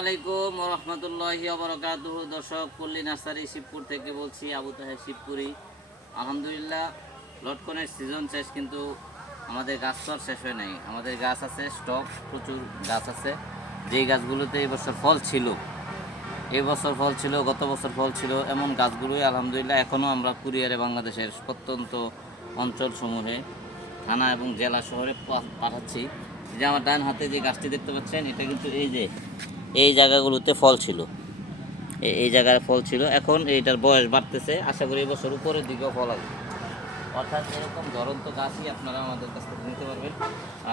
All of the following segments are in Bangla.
আলাইকুম রহমতুল্লাহি বরকাত দর্শক, পল্লী নার্সারি শিবপুর থেকে বলছি আবু তাহের শিবপুরি। আলহামদুলিল্লাহ লটকনের সিজন শেষ, কিন্তু আমাদের গাছ তো শেষ হয় নাই। আমাদের গাছ আছে স্টক প্রচুর গাছ আছে। যেই গাছগুলোতে এই বছর ফল ছিল, এই বছর ফল ছিল, গত বছর ফল ছিল, এমন গাছগুলোই আলহামদুলিল্লাহ এখনও আমরা কুরিয়ারে বাংলাদেশের প্রত্যন্ত অঞ্চলসমূহে, থানা এবং জেলা শহরে পাঠাচ্ছি। যে আমার ডান হাতে যে গাছটি দেখতে পাচ্ছেন, এটা কিন্তু এই যে এই জায়গাগুলোতে ফল ছিল। এই জায়গায় ফল ছিল। এখন এইটার বয়স বাড়তেছে। আশা করি এবছর উপরের দিকেও ফল আসবে। অর্থাৎ এরকম ধরন্ত গাছই আপনারা আমাদের কাছ থেকে নিতে পারবেন।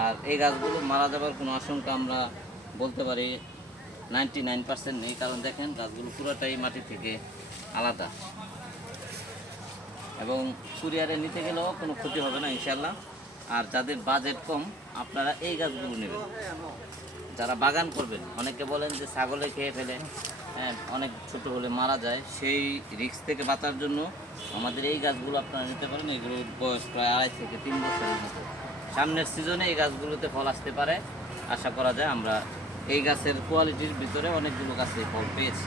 আর এই গাছগুলো মারা যাবার কোনো আশঙ্কা আমরা বলতে পারি নাইনটি নাইন পার্সেন্ট নেই। কারণ দেখেন, গাছগুলো পুরোটাই মাটি থেকে আলাদা। এবং কুরিয়ারে নিতে গেলেও কোনো ক্ষতি হবে না ইনশাল্লাহ আর যাদের বাজেট কম, আপনারা এই গাছগুলো নেবেন। যারা বাগান করবেন অনেকে বলেন যে ছাগলে খেয়ে ফেলে হ্যাঁ, অনেক ছোট হলে মারা যায় সেই রিস্ক থেকে বাঁচার জন্য আমাদের এই গাছগুলো আপনারা নিতে পারেন এগুলোর বয়স প্রায় আড়াই থেকে তিন বছরের মতো। সামনের সিজনে এই গাছগুলোতে ফল আসতে পারে আশা করা যায় আমরা এই গাছের কোয়ালিটির ভিতরে অনেকগুলো গাছে ফল পেয়েছি।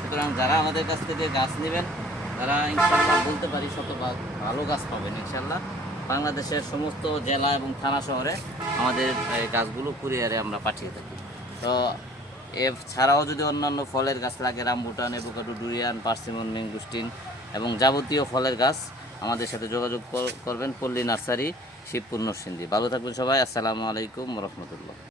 সুতরাং যারা আমাদের কাছ থেকে গাছ নেবেন তারা ইনশাল্লাহ বলতে পারি শতভাগ ভালো গাছ পাবেন ইনশাল্লাহ বাংলাদেশের সমস্ত জেলা এবং থানা শহরে আমাদের এই গাছগুলো কুরিয়ারে আমরা পাঠিয়ে থাকি। তো এ ছাড়াও যদি অন্যান্য ফলের গাছ লাগে rambutan avocado durian, persimmon, mangosteen এবং যাবতীয় ফলের গাছ আমাদের সাথে যোগাযোগ কর- করবেন পল্লী নার্সারি, শিবপুর নরসিংদী। ভালো থাকবেন সবাই, আসসালামু আলাইকুম রহমতুল্লাহ।